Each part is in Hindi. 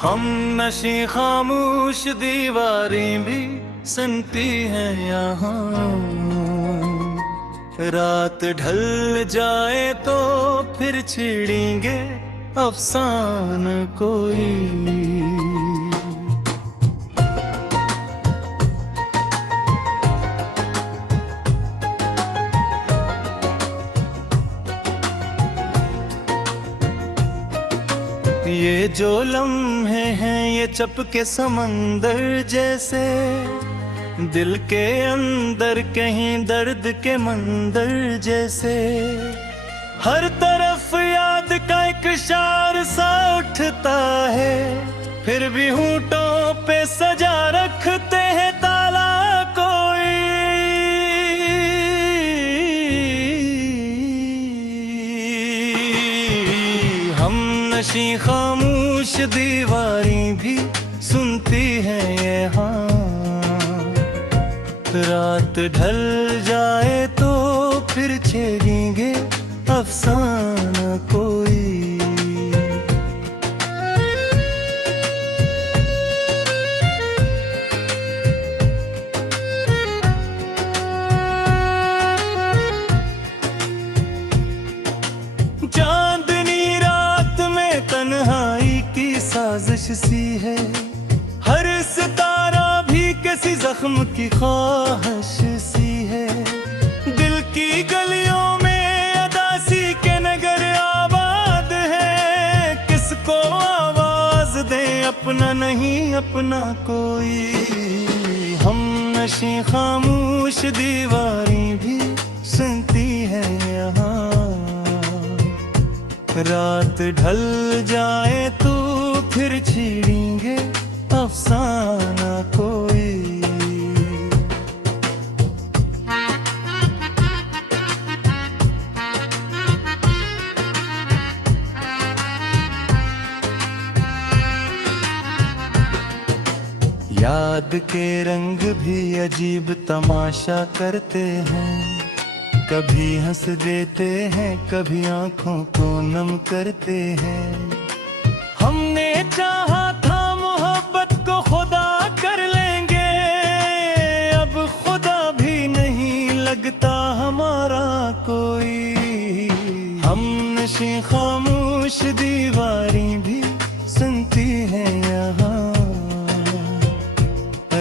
हम नशी खामोश दीवारें भी सुनती हैं यहाँ। रात ढल जाए तो फिर छेड़ेंगे अफसाना कोई। ये जो लम्हे हैं ये चपके समंदर जैसे, दिल के अंदर कहीं दर्द के मंदर जैसे। हर तरफ याद का एक शार सा उठता है, फिर भी होंठों पे सजा रखते हैं ताला कोई। हम नशी खामोश दीवारें भी सुनती हैं यहाँ। रात ढल जाए तो फिर छेड़ेंगे अफसाना कोई। चांदनी रात में तन्हाई की साजिश सी है, हर सितारा भी किसी जख्म की ख्वाहिश सी है। दिल की गलियों में अदासी के नगर आबाद है, किसको आवाज दे अपना नहीं अपना कोई। हम नशी खामोश दीवारें भी सुनती है यहाँ। रात ढल जाए तो फिर छेड़ेंगे अफसाना कोई। याद के रंग भी अजीब तमाशा करते हैं, कभी हंस देते हैं कभी आंखों को नम करते हैं। हमने चाहा था मोहब्बत को खुदा कर लेंगे, अब खुदा भी नहीं लगता हमारा कोई। हम नशी खामोश दीवारें भी सुनती हैं यहाँ।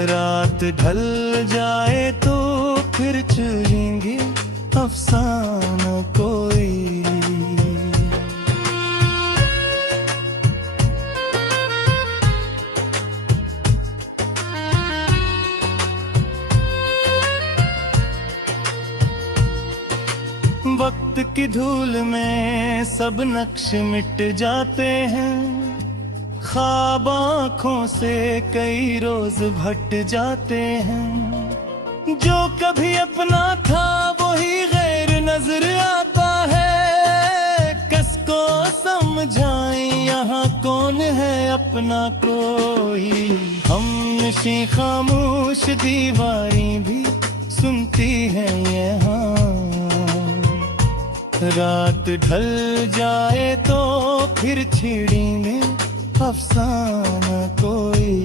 रात ढल जाए तो फिर छेड़ेंगे अफसाना कोई। वक्त की धूल में सब नक्श मिट जाते हैं, ख्वाब आँखों से कई रोज भट जाते हैं। जो कभी अपना था वही गैर नजर आता है, किसको समझाएं यहाँ कौन है अपना कोई। हम नशी खामोश दीवारें भी सुनती हैं यहाँ। रात ढल जाए तो फिर छेड़ेंगे अफसाना कोई।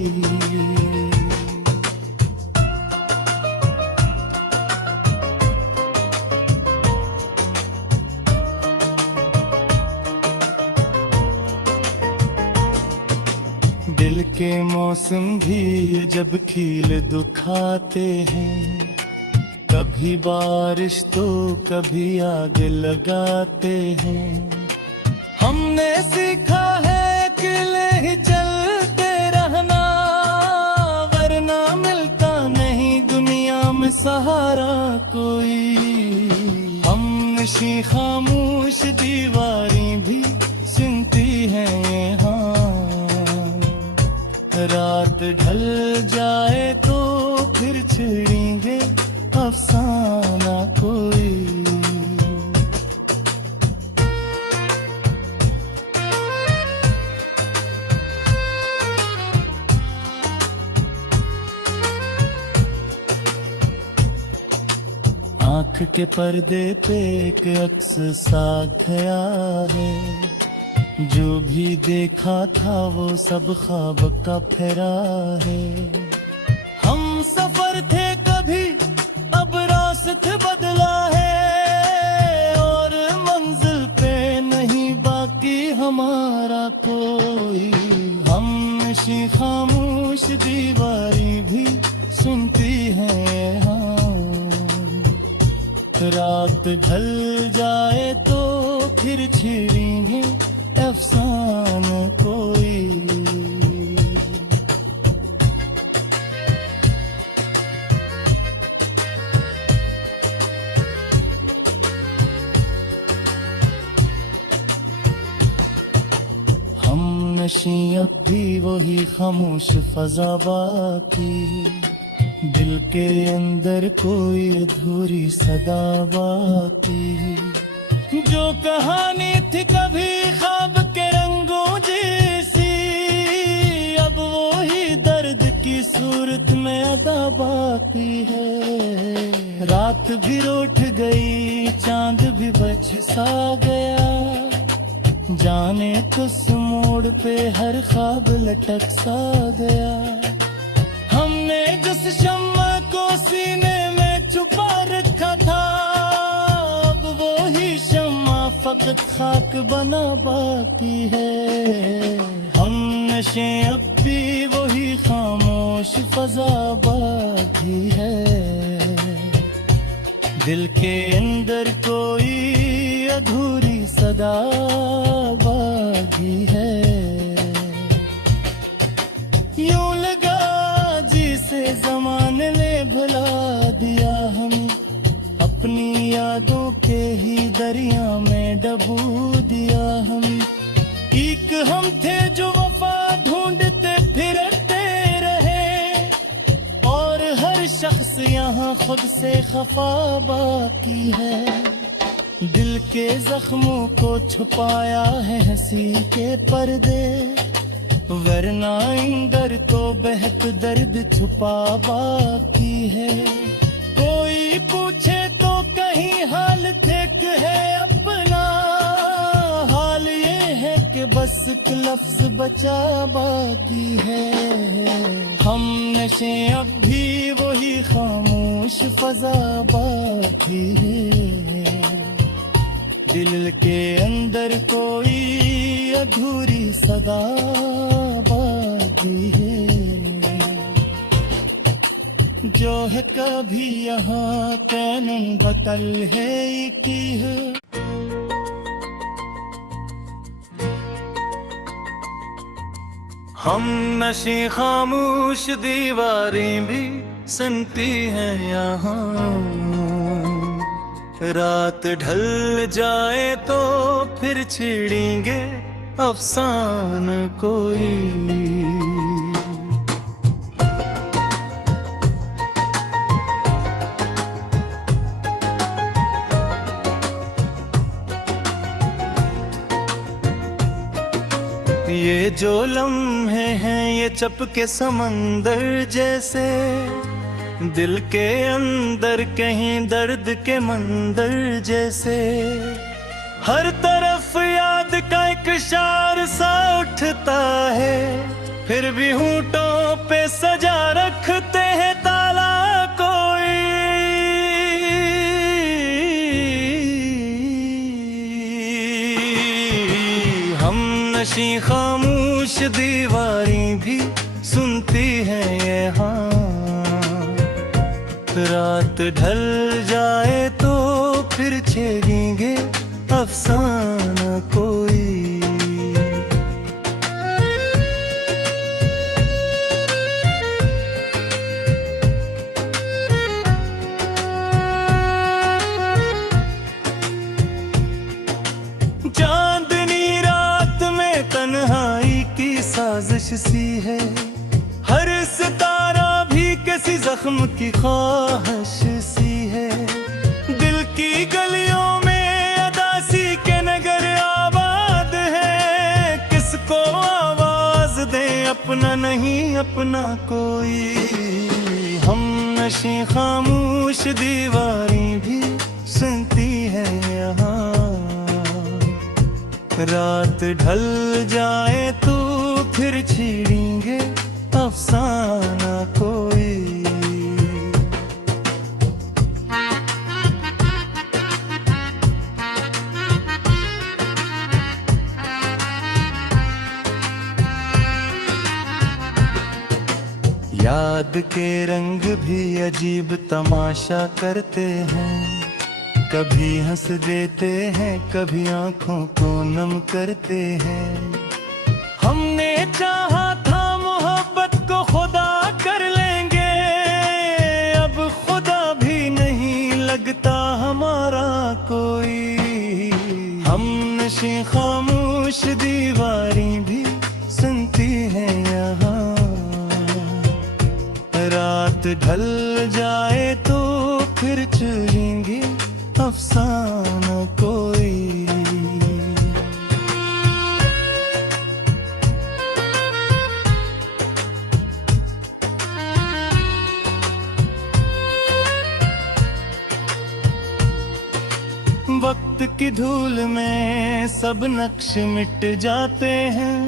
दिल के मौसम भी जब खिल दुखाते हैं, कभी बारिश तो कभी आग लगाते हैं। हमने सीखा है अकेले ही चलते रहना, वरना मिलता नहीं दुनिया में सहारा कोई। हम नशी खामोश दीवारें भी सुनती हैं यहाँ। रात ढल जाए तो फिर छेड़ेंगे अफसाना कोई। आँख के पर्दे पे एक अक्स सा गया है, जो भी देखा था वो सब ख्वाब का फेरा है। हम सफर थे कभी, अब रास्ते बदला है, और मंजिल पे नहीं बाकी हमारा कोई। हम नशी खामोश दीवारी भी सुनती है, हाँ। रात ढल जाए तो फिर छेड़ेंगे अफसाना कोई। हम नशी अब भी वही खामोश फजा बाकी, दिल के अंदर कोई अधूरी सदा बाकी। जो कहानी थी कभी ख्वाब के रंगों जैसी, अब वो ही दर्द की सूरत में अदा बाकी है। रात भी रूठ गई, चांद भी बच सा गया, जाने किस मोड़ पे हर ख्वाब लटक सा गया। हमने जिस शम्मा को सीने में छुपा रखा था, अब वो ही शम्मा फकत खाक बना बाकी है। हम नशे अब भी वही खामोश फजा बाकी है, दिल के अंदर कोई अधूरी सदा बाकी है। यूं लगा जिसे ज़माने ने भुला दिया हमें, अपनी यादों के ही दरिया में डबो दिया हम। एक हम थे जो वफा ढूंढते फिरते रहे, और हर शख्स यहाँ खुद से खफा बाकी है। दिल के जख्मों को छुपाया है हंसी के पर्दे, वरना अंदर तो बेहद दर्द छुपा बाकी है। कोई पूछे तो कहीं हाल ठीक है अपना, हाल ये है कि बस एक लफ्ज बचा बाकी है। हम नशे अब भी वही खामोश फजा बाकी है, दिल के अंदर कोई अधूरी सदा बाकी है। जो है कभी यहाँ कैनन बतल है की है। हम नशी खामोश दीवारें भी सुनती हैं यहाँ, रात ढल जाए तो फिर छेड़ेंगे अफसाना कोई। ये जो लम्हे हैं ये चपके समंदर जैसे, दिल के अंदर कहीं दर्द के मंदर जैसे। हर तरफ याद का एक शार सा उठता है, फिर भी होंठों पे सजा रखते हैं ताला कोई। हम नशी खामोश दीवारी भी सुनती हैं यहाँ, रात ढल जाए तो फिर छेड़ेंगे अफसाना कोई। चांदनी रात में तन्हाई की साजिश सी है, हर सितारा भी किसी जख्म की ख्वाहिश सी है। दिल की गलियों में अदासी के नगर आबाद है, किसको आवाज दे अपना नहीं अपना कोई। हम नशी खामोश दीवारी भी सुनती है यहाँ, रात ढल जाए तो फिर छेड़ेंगे अफसाना कोई। याद के रंग भी अजीब तमाशा करते हैं, कभी हंस देते हैं कभी आंखों को नम करते हैं। हमने चाहा था मोहब्बत को खुदा कर लेंगे, अब खुदा भी नहीं लगता हमारा कोई। हम नशे खामोश दीवारी भी सुनती है यहाँ। रात ढल जाए तो फिर चलेंगे अफसाना कोई। वक्त की धूल में सब नक्श मिट जाते हैं,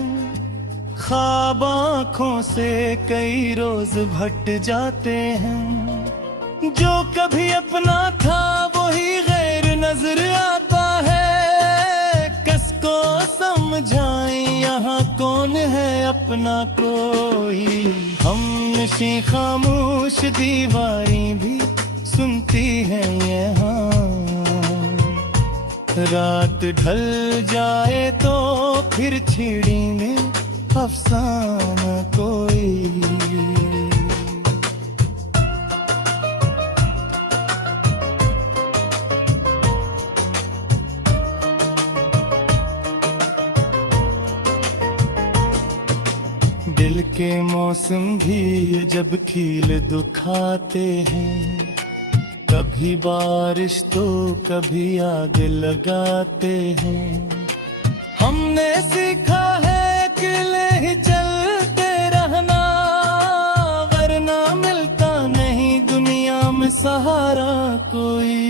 ख्वाब आँखों से कई रोज भट जाते हैं। जो कभी अपना था वही गैर नजर आता है, किसको समझाएं यहाँ कौन है अपना कोई। हम नशे खामोश दीवारी भी सुनती है यहाँ। रात ढल जाए तो फिर छेड़ेंगे अफसाना कोई। दिल के मौसम भी जब खिल दुखाते हैं, कभी बारिश तो कभी आग लगाते हैं। हमने सीखा है ही चलते रहना, वरना मिलता नहीं दुनिया में सहारा कोई।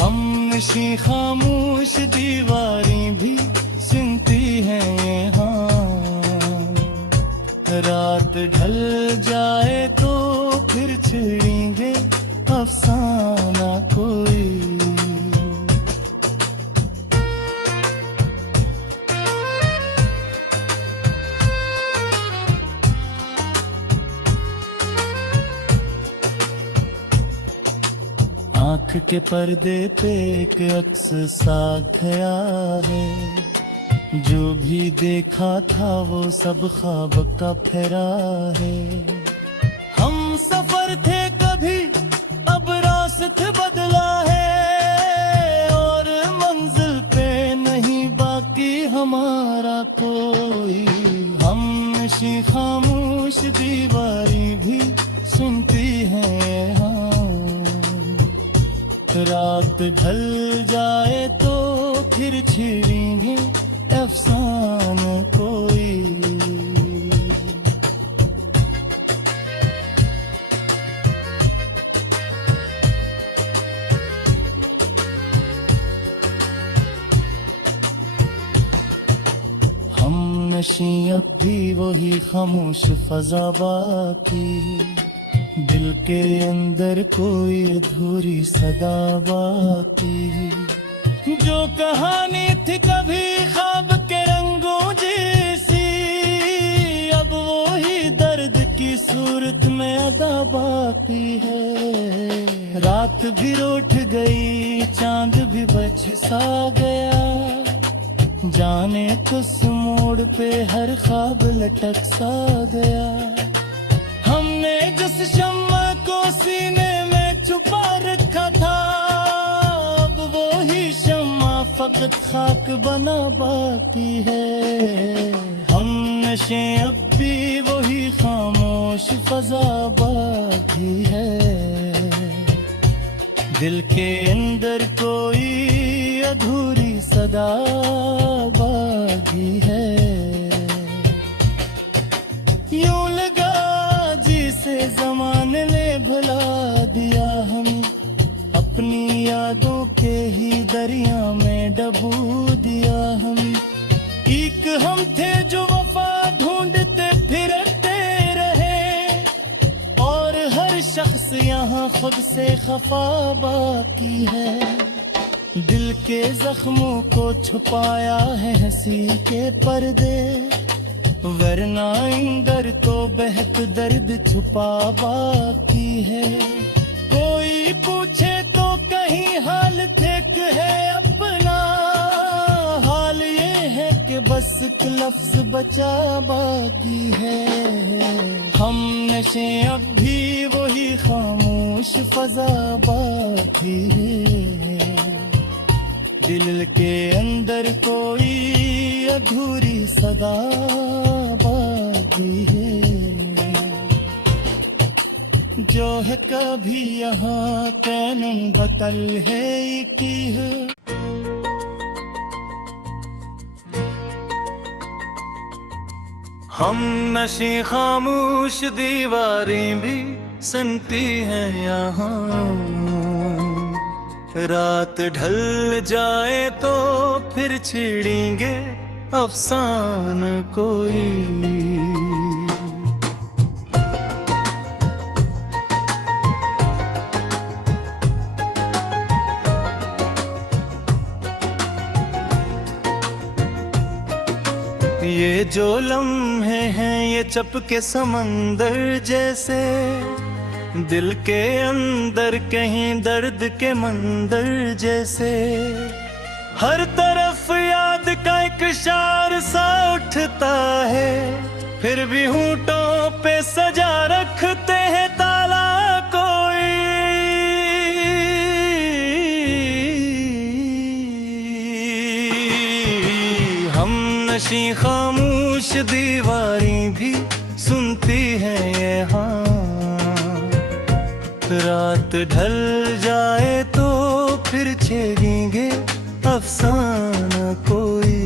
हम नशे खामोश दीवारी भी सुनती है यहाँ। रात ढल जाए तो फिर छेड़ेंगे अफसाना कोई। आँख के पर्दे पे एक अक्स सा गया है, जो भी देखा था वो सब ख्वाब का फेरा है। हम सफर थे कभी अब रास्ते बदला है, और मंजिल पे नहीं बाकी हमारा कोई। हम नशे खामोश दीवारी भी सुनती है यहाँ। रात ढल जाए तो फिर छेड़ेंगे अफसाना कोई। हम नशे अब भी वही खामोश फज़ा बाकी, दिल के अंदर कोई अधूरी सदा बाकी। जो कहानी थी कभी ख्वाब के रंगों जैसी, अब वो ही दर्द की सूरत में अदा बाकी है। रात भी रूठ गई चांद भी बच सा गया, जाने किस मोड़ पे हर ख्वाब लटक सा गया। हमने जिस शम्मा को सीने में छुपा रखा था, अब वो ही शम्मा फकत खाक बना बाकी है। हम नशे अब भी वही खामोश फजा बाकी है। दिल के अंदर कोई अधूरी सदा बाकी है। यूं लगा जिसे ज़माने ने भुला दिया हमें, अपनी यादों के ही दरिया में डबू दिया हम। एक हम थे जो वफा ढूंढते फिरते रहे, और हर शख्स यहाँ खुद से खफा बाकी है। दिल के जख्मों को छुपाया है हंसी के पर्दे, वरना अंदर तो बेहद दर्द छुपा बाकी है। कोई पूछे तो कहीं हाल ठीक है अपना, हाल ये है कि बस एक लफ्ज बचा बाकी है। हम नशे अब भी वही खामोश फजा बाकी है, दिल के अंदर कोई अधूरी सदा बाकी है, जो है कभी यहाँ कैनन बतल है की है। हम नशी खामोश दीवारें भी सुनती हैं यहाँ, रात ढल जाए तो फिर छेड़ेंगे अफसाना कोई। ये जो लम्हे हैं ये चपके समंदर जैसे, दिल के अंदर कहीं दर्द के मंदर जैसे। हर तरफ याद का एक शार सा उठता है, फिर भी होंठों पे सजा रखते हैं ताला कोई। हम नशी खामोश दीवारें भी सुनती हैं यहाँ, रात ढल जाए तो फिर छेड़ेंगे अफसाना कोई।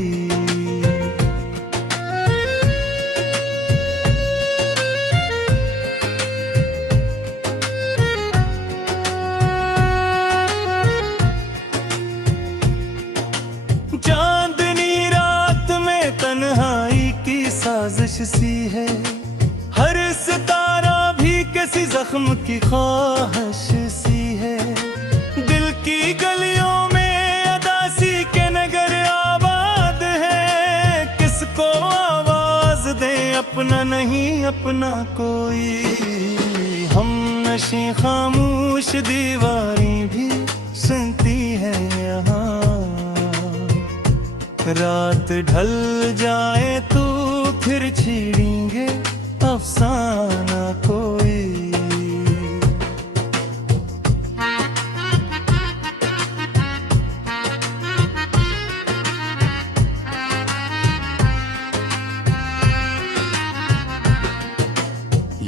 चांदनी रात में तन्हाई की साजिश सी है, हर सितारा भी किसी जख्म की ख्वाहिश सी है। दिल की गलियों में अदासी के नगर आबाद है, किसको आवाज दे अपना नहीं अपना कोई। हम नशी खामोश दीवारें भी सुनती हैं यहाँ, रात ढल जाए तो फिर छेड़ेंगे अफसाना कोई।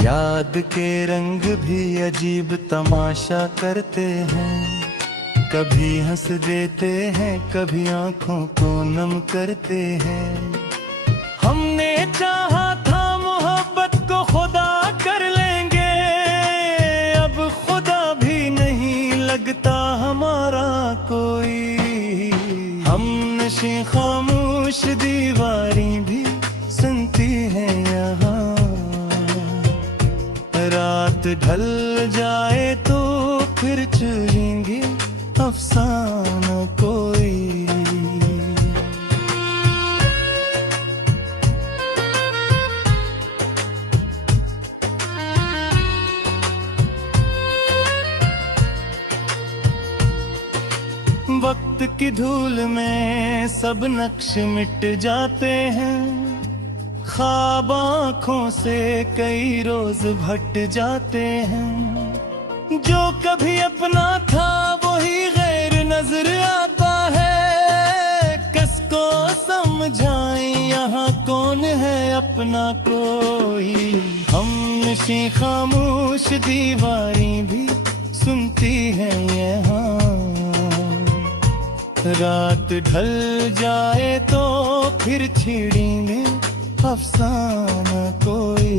याद के रंग भी अजीब तमाशा करते हैं, कभी हंस देते हैं कभी आंखों को नम करते हैं। हमने चाहा था मोहब्बत को खुदा कर लेंगे, अब खुदा भी नहीं लगता हमारा कोई। हम नशी खामोश दीवारें भी सुनती हैं यहाँ, रात ढल जाए तो फिर छेड़ेंगे अफसाना कोई। वक्त की धूल में सब नक्श मिट जाते हैं, ख्वाब आँखों से कई रोज भट जाते हैं। जो कभी अपना था वही गैर नजर आता है, किसको समझाएं यहाँ कौन है अपना कोई। हम नशी खामोश दीवारें भी सुनती हैं यहाँ, रात ढल जाए तो फिर छेड़ेंगे अफसाना कोई।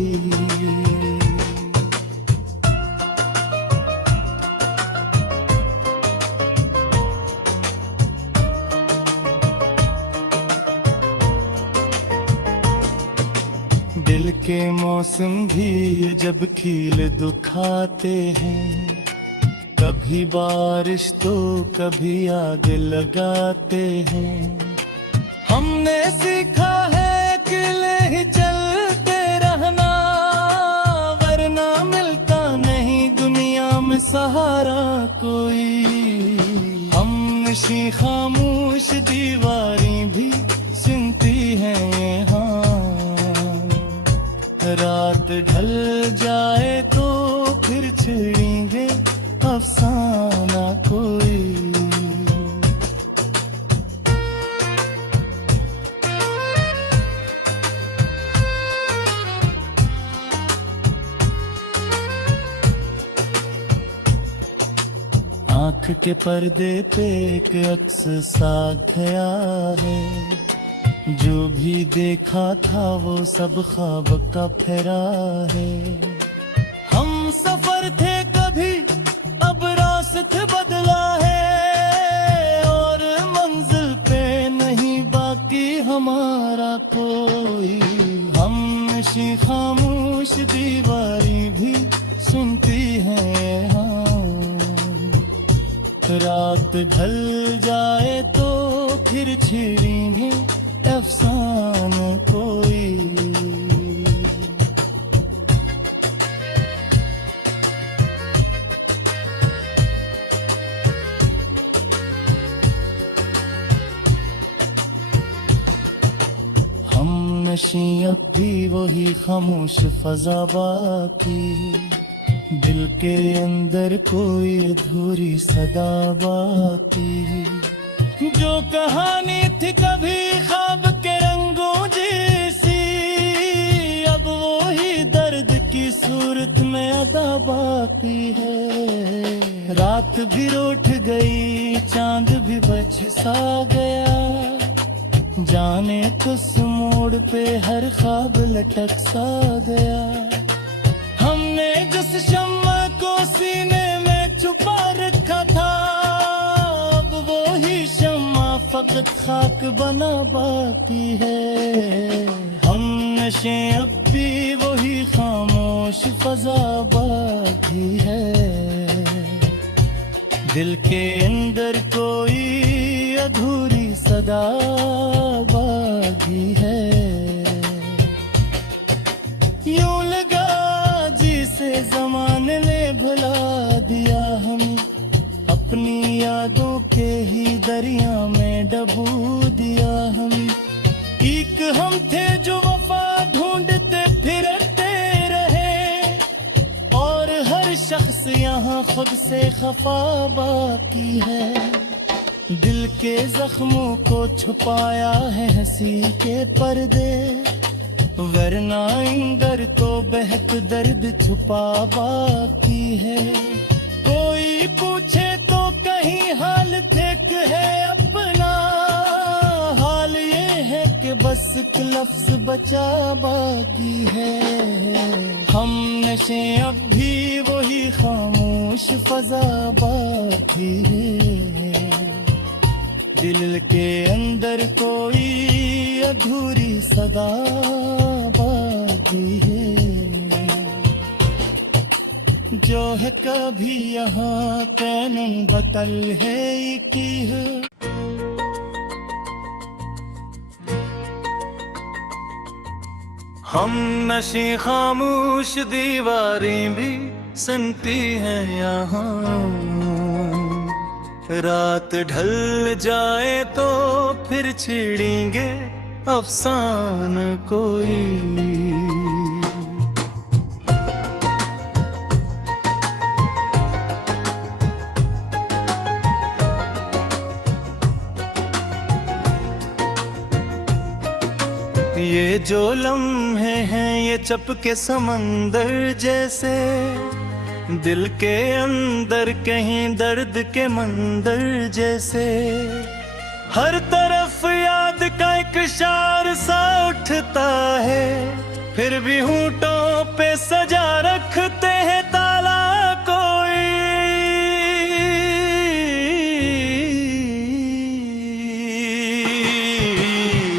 के मौसम भी जब खिल दुखाते हैं, कभी बारिश तो कभी आग लगाते हैं। हमने सीखा है अकेले ही चलते रहना, वरना मिलता नहीं दुनिया में सहारा कोई। हम नशी खामोश दीवारें भी सुनती हैं यहाँ, रात ढल जाए तो फिर छेड़ेंगे अफसाना कोई। आँख के पर्दे पे एक अक्स सा गया है, जो भी देखा था वो सब ख्वाब का फेरा है। हम सफर थे कभी अब रास्ते बदला है, और मंजिल पे नहीं बाकी हमारा कोई। हम नशी खामोश दीवारें भी सुनती हैं हाँ, रात ढल जाए तो फिर छेड़ेंगे अफसाना कोई। हम नशी अब भी वही खामोश फजा बाकी, दिल के अंदर कोई अधूरी सदा बाकी। जो कहानी थी कभी ख्वाब के रंगों जैसी, अब वो ही दर्द की सूरत में अदा बाकी है। रात भी रूठ गई, चांद भी बच सा गया, जाने किस मोड़ पे हर ख्वाब लटक सा गया। हमने जिस शम्मा को सीने में छुपा रखा था, अब वो ही शम्मा फकत खाक बना बाकी है। हम नशे अब भी वही खामोश फजा बाकी है, दिल के अंदर कोई अधूरी सदा बाकी है। यूं लगा जिसे ज़माने ने भुला दिया हमें, अपनी यादों के ही दरिया में डबो दिया हमें। एक हम थे जो वफा ढूंढते फिरते रहे, और हर शख्स यहाँ खुद से खफा बाकी है। दिल के जख्मों को छुपाया है हंसी के पर्दे, वरना अंदर तो बहक दर्द छुपा बाकी है। कोई पूछे तो कहीं हाल ठीक है अपना, हाल ये है कि बस एक लफ्ज बचा बाकी है। हम नशे अब भी वही खामोश फजा बाकी है, दिल के अंदर कोई अधूरी सदा बाकी है। जो है कभी यहाँ कैनन बतल है की है। हम नशी खामोश दीवारें भी सुनती हैं यहाँ, रात ढल जाए तो फिर छेड़ेंगे अफसाना कोई। ये जो लम्हे हैं ये चपके समंदर जैसे, दिल के अंदर कहीं दर्द के मंदर जैसे। हर तरफ याद का एक शार सा उठता है, फिर भी होंठों पे सजा रखते हैं ताला कोई।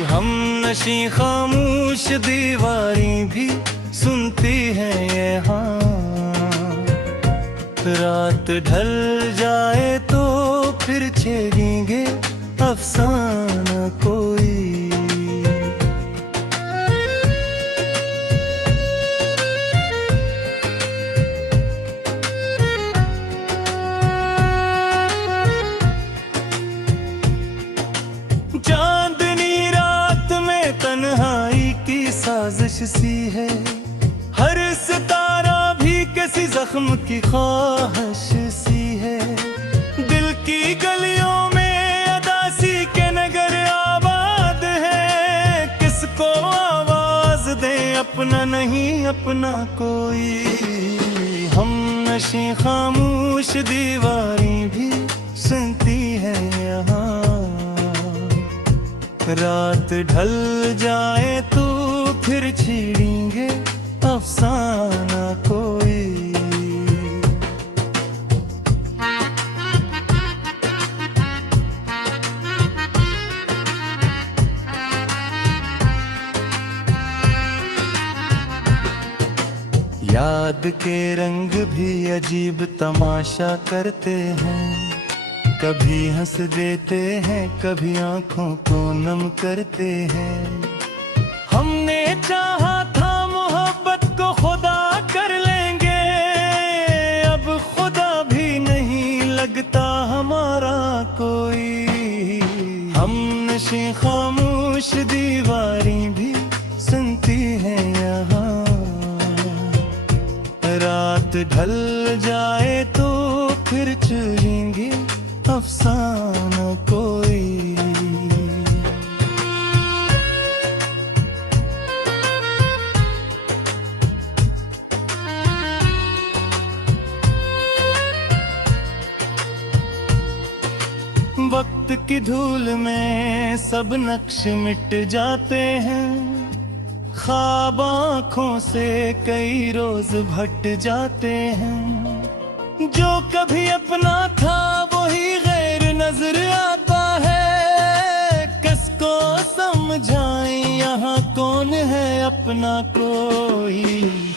हम नशी खामोश दीवारें भी सुनती है ये हाँ। रात ढल जाए तो फिर छेड़ेंगे अफसाना कोई। चांदनी रात में तन्हाई की साजिश सी है, हर सितारा भी किसी जख्म की ख्वाहिश सी है। दिल की गलियों में अदासी के नगर आबाद है, किसको आवाज दे अपना नहीं अपना कोई। हम नशी खामोश दीवारें भी सुनती है यहाँ। रात ढल जाए तो फिर छेड़ेंगे अफसाना कोई। याद के रंग भी अजीब तमाशा करते हैं, कभी हंस देते हैं कभी आंखों को नम करते हैं। हमने चाहा था मोहब्बत को खुदा कर लेंगे, अब खुदा भी नहीं लगता हमारा कोई। हम नशे खामोश दीवारें भी सुनती हैं यहाँ। रात ढल जाए तो फिर छेड़ेंगे अफसाना कोई। वक्त की धूल में सब नक्श मिट जाते हैं, ख्वाब आँखों से कई रोज भट जाते हैं। जो कभी अपना था वही गैर नजर आता है, किसको समझाएं यहाँ कौन है अपना कोई।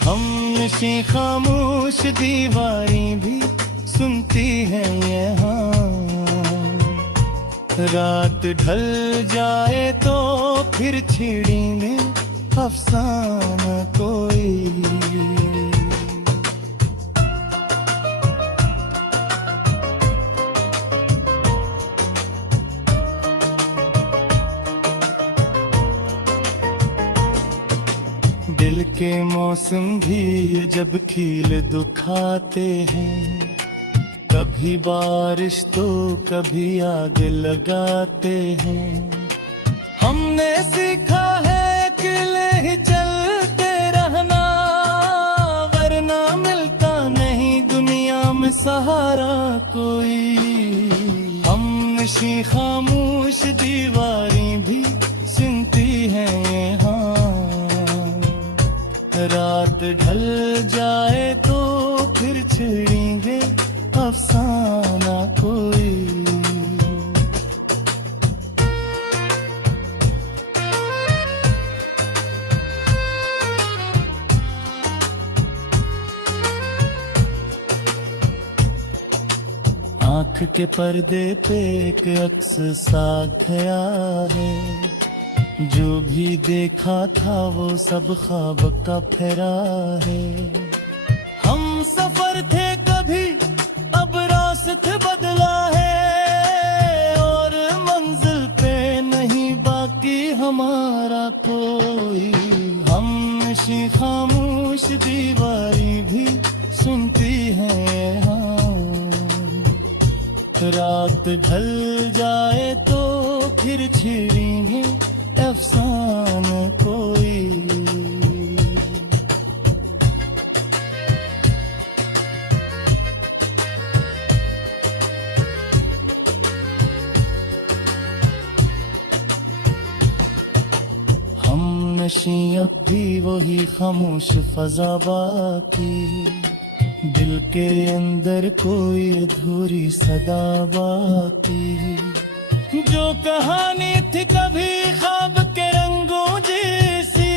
हम नशी खामोश दीवारें भी सुनती हैं यहाँ। रात ढल जाए तो फिर छेड़ेंगे अफसाना कोई। दिल के मौसम भी जब खिल दुखाते हैं, कभी बारिश तो कभी आग लगाते हैं। हमने सीखा है अकेले ही चलते रहना, वरना मिलता नहीं दुनिया में सहारा कोई। हम नशी खामोश दीवारें भी सुनती हैं यहाँ। रात ढल जाए तो फिर छेड़ेंगे अफसाना कोई। आँख के पर्दे पे एक अक्स सा गया है, जो भी देखा था वो सब ख्वाब का फेरा है। हम सफर थे कभी अब रास्ते बदला है, और मंजिल पे नहीं बाकी हमारा कोई। हम नशी खामोश दीवारें भी सुनती हैं हाँ। रात ढल जाए तो फिर छेड़ेंगे अफसाना कोई। हम नशी अब भी वही खामोश फजा बाकी, दिल के अंदर कोई अधूरी सदा बाकी। जो कहानी थी कभी ख्वाब के रंगों जैसी,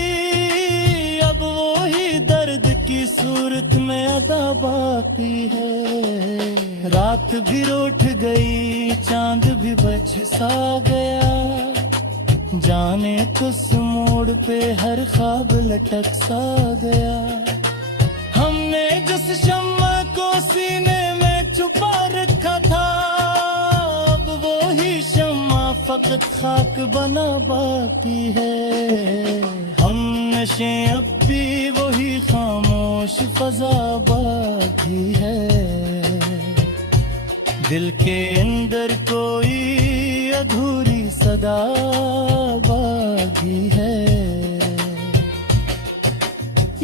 अब वो ही भी रूठ गई, चांद भी बच सा गया, जाने किस मोड़ पे हर ख्वाब लटक सा गया। हमने जिस शम्मा को सीने में छुपा रखा था, अब वो ही शम्मा फकत खाक बना बाकी है। हम नशे अब भी वही खामोश फजा बाकी है, दिल के अंदर कोई अधूरी सदा बाकी है।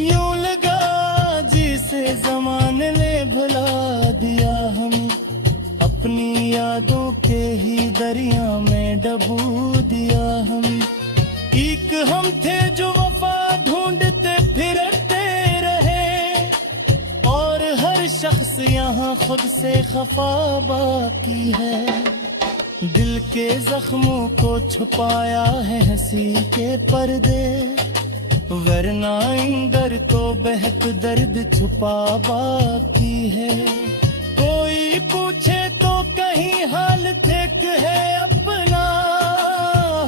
यूं लगा जिसे जमाने ने भुला दिया, हम अपनी यादों के ही दरिया में डबू दिया। हम एक हम थे जो वफा ढूंढते फिरते रहे, और हर शख्स यहाँ खुद से खफा बाकी है। दिल के जख्मों को छुपाया है हंसी के पर्दे, वरना अंदर तो बेहद दर्द छुपा बाकी है। कोई पूछे तो कहीं हाल ठीक है अपना,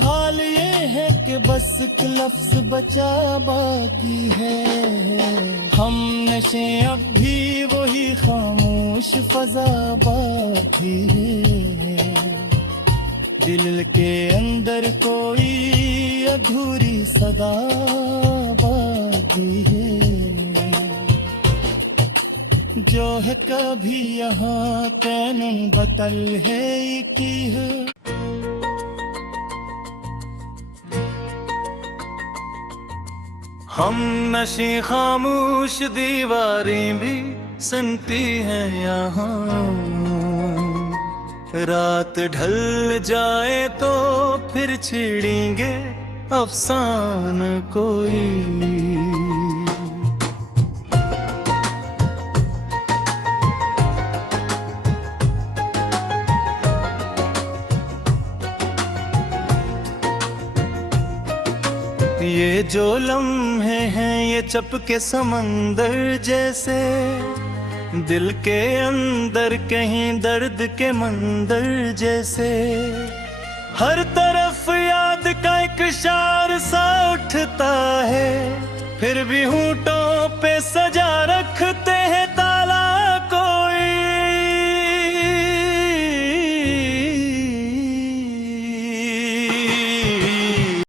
हाल ये है कि बस एक लफ्ज बचा बाकी है। हम नशे अब भी वही खामोश फजा बाकी है, दिल के अंदर कोई अधूरी सदा बाकी है। जो है कभी यहाँ कैनन बतल है की है। हम नशी खामोश दीवारें भी सुनती हैं यहाँ, रात ढल जाए तो फिर छेड़ेंगे अफसाना कोई। ये जो लम्हे हैं ये चपके समंदर जैसे, दिल के अंदर कहीं दर्द के मंदर जैसे। हर तरफ याद का एक शार सा उठता है, फिर भी होंठों पे